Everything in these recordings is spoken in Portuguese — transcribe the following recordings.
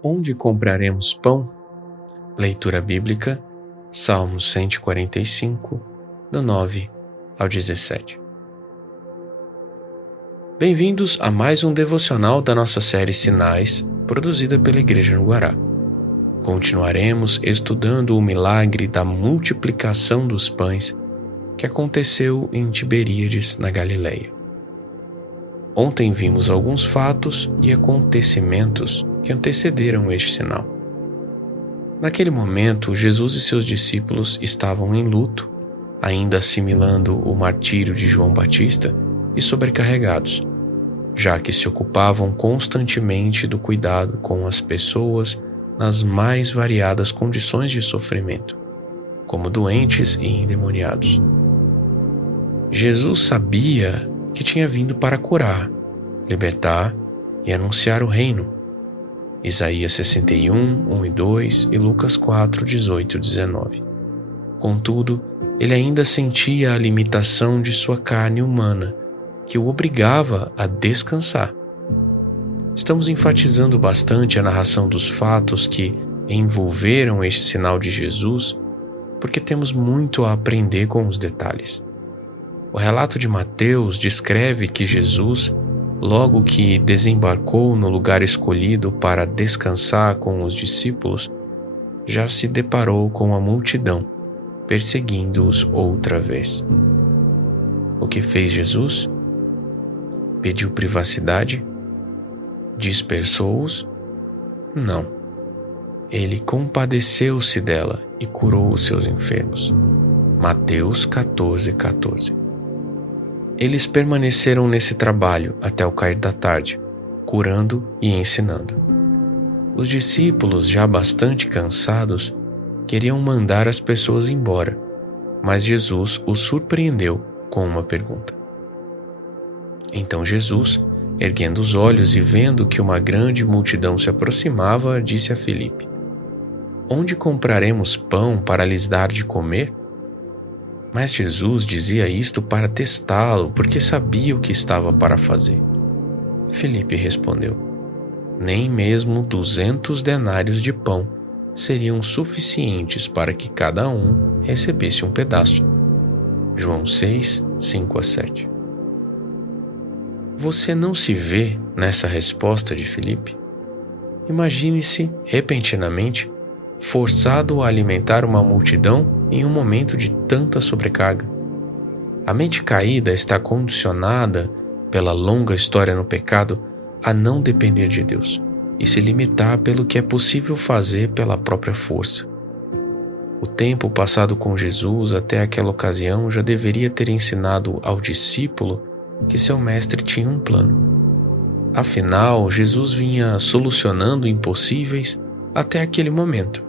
Onde compraremos pão? Leitura bíblica, Salmos 145, do 9 ao 17. Bem-vindos a mais um devocional da nossa série Sinais, produzida pela Igreja no Guará. Continuaremos estudando o milagre da multiplicação dos pães que aconteceu em Tiberíades, na Galileia. Ontem vimos alguns fatos e acontecimentos que antecederam este sinal. Naquele momento, Jesus e seus discípulos estavam em luto, ainda assimilando o martírio de João Batista e sobrecarregados, já que se ocupavam constantemente do cuidado com as pessoas nas mais variadas condições de sofrimento, como doentes e endemoniados. Jesus sabia que tinha vindo para curar, libertar e anunciar o reino. Isaías 61, 1 e 2 e Lucas 4, 18 e 19. Contudo, ele ainda sentia a limitação de sua carne humana, que o obrigava a descansar. Estamos enfatizando bastante a narração dos fatos que envolveram este sinal de Jesus, porque temos muito a aprender com os detalhes. O relato de Mateus descreve que Jesus, logo que desembarcou no lugar escolhido para descansar com os discípulos, já se deparou com a multidão, perseguindo-os outra vez. O que fez Jesus? Pediu privacidade? Dispersou-os? Não. Ele compadeceu-se dela e curou os seus enfermos. Mateus 14, 14. Eles permaneceram nesse trabalho até o cair da tarde, curando e ensinando. Os discípulos, já bastante cansados, queriam mandar as pessoas embora, mas Jesus os surpreendeu com uma pergunta. Então Jesus, erguendo os olhos e vendo que uma grande multidão se aproximava, disse a Filipe: "Onde compraremos pão para lhes dar de comer?" Mas Jesus dizia isto para testá-lo, porque sabia o que estava para fazer. Filipe respondeu: "Nem mesmo 200 denários de pão seriam suficientes para que cada um recebesse um pedaço." João 6, 5 a 7. Você não se vê nessa resposta de Filipe? Imagine-se, repentinamente, forçado a alimentar uma multidão em um momento de tanta sobrecarga. A mente caída está condicionada, pela longa história no pecado, a não depender de Deus e se limitar pelo que é possível fazer pela própria força. O tempo passado com Jesus até aquela ocasião já deveria ter ensinado ao discípulo que seu mestre tinha um plano. Afinal, Jesus vinha solucionando impossíveis até aquele momento.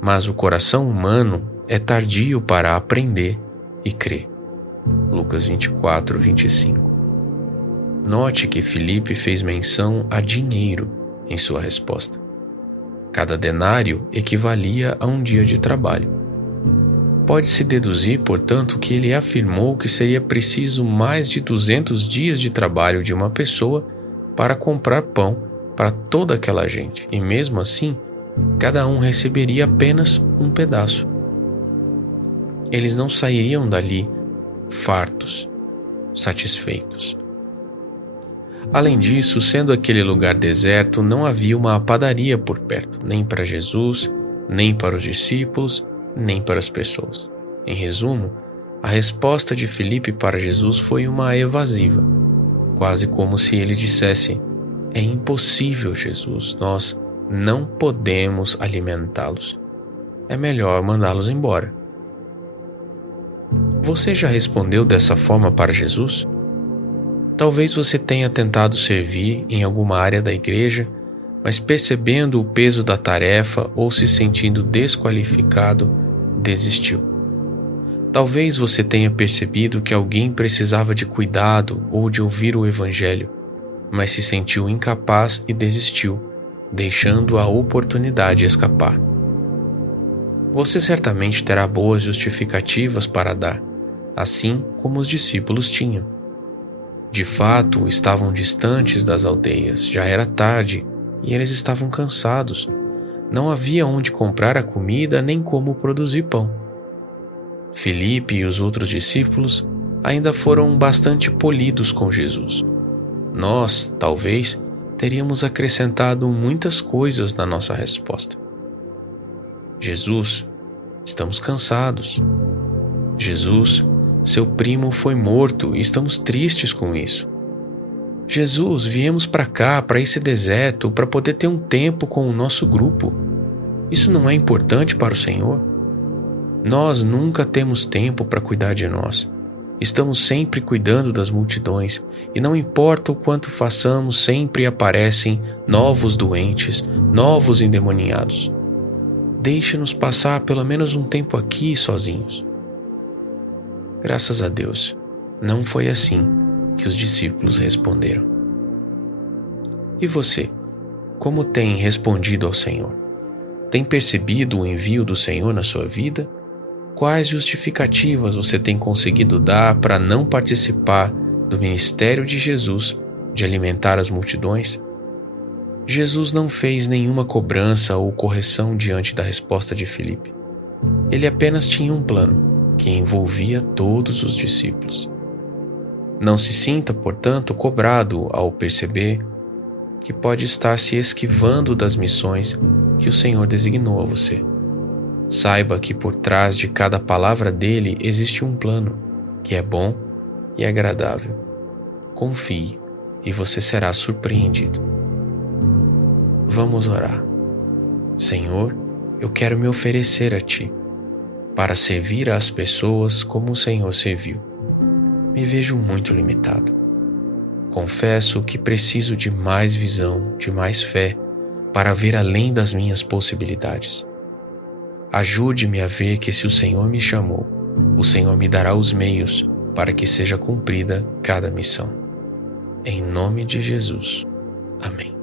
Mas o coração humano é tardio para aprender e crer. Lucas 24, 25. Note que Filipe fez menção a dinheiro em sua resposta. Cada denário equivalia a um dia de trabalho. Pode-se deduzir, portanto, que ele afirmou que seria preciso mais de 200 dias de trabalho de uma pessoa para comprar pão para toda aquela gente, e mesmo assim, cada um receberia apenas um pedaço. Eles não sairiam dali fartos, satisfeitos. Além disso, sendo aquele lugar deserto, não havia uma padaria por perto, nem para Jesus, nem para os discípulos, nem para as pessoas. Em resumo, a resposta de Filipe para Jesus foi uma evasiva, quase como se ele dissesse: "É impossível, Jesus, nós não podemos alimentá-los. É melhor mandá-los embora." Você já respondeu dessa forma para Jesus? Talvez você tenha tentado servir em alguma área da igreja, mas percebendo o peso da tarefa ou se sentindo desqualificado, desistiu. Talvez você tenha percebido que alguém precisava de cuidado ou de ouvir o Evangelho, mas se sentiu incapaz e desistiu, deixando a oportunidade escapar. Você certamente terá boas justificativas para dar, assim como os discípulos tinham. De fato, estavam distantes das aldeias, já era tarde e eles estavam cansados. Não havia onde comprar a comida nem como produzir pão. Filipe e os outros discípulos ainda foram bastante polidos com Jesus. Nós, talvez, teríamos acrescentado muitas coisas na nossa resposta. Jesus, estamos cansados. Jesus, seu primo foi morto e estamos tristes com isso. Jesus, viemos para cá, para esse deserto, para poder ter um tempo com o nosso grupo. Isso não é importante para o Senhor? Nós nunca temos tempo para cuidar de nós. Estamos sempre cuidando das multidões, e não importa o quanto façamos, sempre aparecem novos doentes, novos endemoniados. Deixe-nos passar pelo menos um tempo aqui sozinhos. Graças a Deus, não foi assim que os discípulos responderam. E você, como tem respondido ao Senhor? Tem percebido o envio do Senhor na sua vida? Quais justificativas você tem conseguido dar para não participar do ministério de Jesus de alimentar as multidões? Jesus não fez nenhuma cobrança ou correção diante da resposta de Filipe. Ele apenas tinha um plano que envolvia todos os discípulos. Não se sinta, portanto, cobrado ao perceber que pode estar se esquivando das missões que o Senhor designou a você. Saiba que por trás de cada palavra dele existe um plano que é bom e agradável. Confie e você será surpreendido. Vamos orar. Senhor, eu quero me oferecer a Ti para servir às pessoas como o Senhor serviu. Me vejo muito limitado. Confesso que preciso de mais visão, de mais fé, para ver além das minhas possibilidades. Ajude-me a ver que se o Senhor me chamou, o Senhor me dará os meios para que seja cumprida cada missão. Em nome de Jesus. Amém.